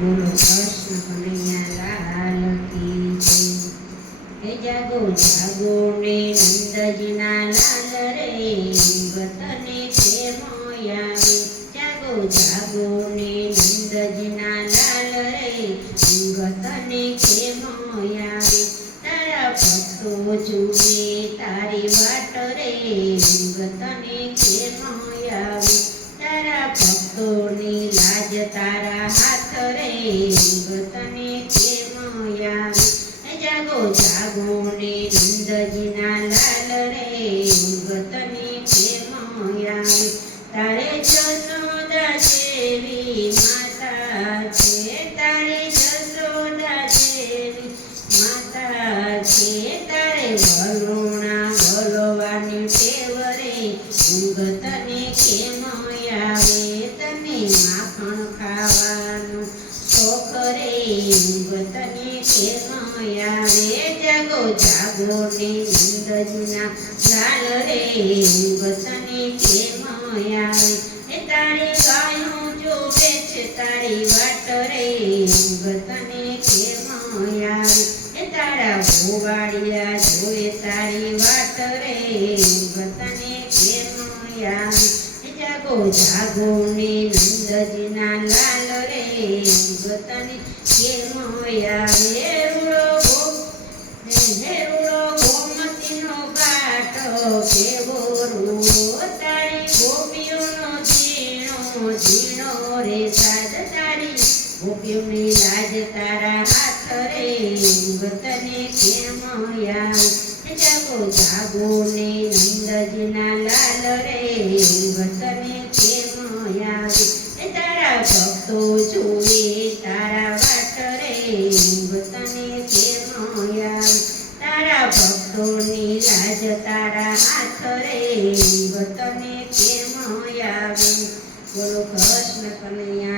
બોલો કૃષ્ણ કનૈયા લાલ કી જય। હે જાગો જાગો ને નંદજીના લાલ રે, વતને કેમ આવે। જાગો જાગો ને નંદજીના લાલ રે, વતને કેમ આવે। તારા ભક્તો જુએ તારી વાટ રે, વતને કેમ આવે। તારા ભક્તોની લાજ તારા હાથ રે, વતને કેમ આવે। જાગો જાગો ને નંદજીના લાલ રે, વતને કેમ આવે। તારે જશોદા જેવી માતા છે, તારે જશોદા જેવી માતા છે। તારે વલોણા વલોવાની ટેવ રે, વતને કેમ આવે। તને માખણ ખાવાનો શોખ રે, વતને કેમ આવે। જાગો જાગો ને નંદજીના લાલ રે, વતને કેમ આવે। તારી ગાયો જોવે છે તારી વાટ રે, વતને કેમ આવે। તારા ગોવાળિયા જોવે તારી વાટ રે, વતને કેમ આવે। જાગો જાગો ને નંદજીના લાલ રે, વતને કેમ આવે। રૂડો ગોમતીનો ઘાટ કેવો રૂડો, તારી ગોપીઓનો ઝીણો ઝીણો રે સાજ। તારી ગોપીઓની લાજ તારા હાથ રે, વતને કેમ આવે। જાગો જાગો ને નંદજીના લાલ રે, વતને કેમ આવે। તારા ભક્તો જોવે તારા વાટ રે, વતને કેમ આવે। તારા ભક્તોની લાજ તારા હાથ રે, વતને કેમ આવે। બોલો કૃષ્ણ કનૈયા